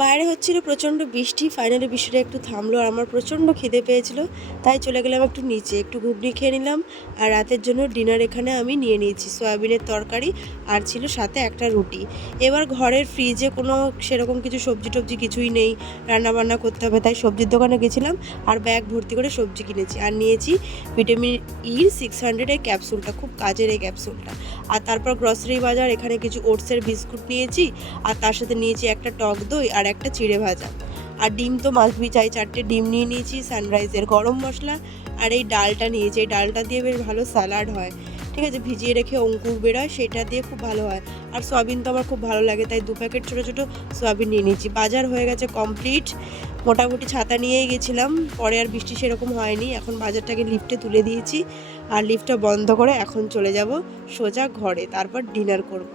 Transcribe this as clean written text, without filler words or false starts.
বাইরে হচ্ছিল প্রচণ্ড বৃষ্টি। ফাইনালি বৃষ্টিটা একটু থামলো আর আমার প্রচণ্ড খিদে পেয়েছিল। তাই চলে গেলাম একটু নিচে। একটু ঘুগনি খেয়ে নিলাম। আর রাতের জন্য ডিনার এখানে আমি নিয়ে নিয়েছি। সয়াবিনের তরকারি আর ছিল সাথে একটা রুটি। এবার ঘরের ফ্রিজে কোনো সেরকম কিছু সবজি-টবজি কিছুই নেই। রান্নাবান্না করতে হবে। তাই সবজির দোকানে গেছিলাম আর ব্যাগ ভর্তি করে সবজি কিনেছি। আর নিয়েছি ভিটামিন ইর 600 এর ক্যাপসুলটা। খুব কাজের এই ক্যাপসুলটা। আর তারপর গ্রসারি বাজার এখানে কিছু ওটসের বিস্কুট নিয়েছি। আর তার সাথে নিয়েছি একটা টক দই আর একটা চিড়ে ভাজা। আর ডিম তো মাস্ট বি চাই, 4টে ডিম নিয়ে নিয়েছি, সানরাইজের গরম মশলা আর এই ডালটা নিয়েছি। এই ডালটা দিয়ে বেশ ভালো স্যালাড হয়, ঠিক আছে, ভিজিয়ে রেখে অঙ্কুর বেরোয়, সেটা দিয়ে খুব ভালো হয়। আর সয়াবিন তো আমার খুব ভালো লাগে, তাই 2 প্যাকেট ছোটো ছোটো সয়াবিন নিয়ে নিয়েছি। বাজার হয়ে গেছে কমপ্লিট। মোটামুটি ছাতা নিয়েই গেছিলাম, পরে আর বৃষ্টি সেরকম হয়নি। এখন বাজারটাকে লিফটে তুলে দিয়েছি আর লিফটটা বন্ধ করে এখন চলে যাব সোজা ঘরে, তারপর ডিনার করব।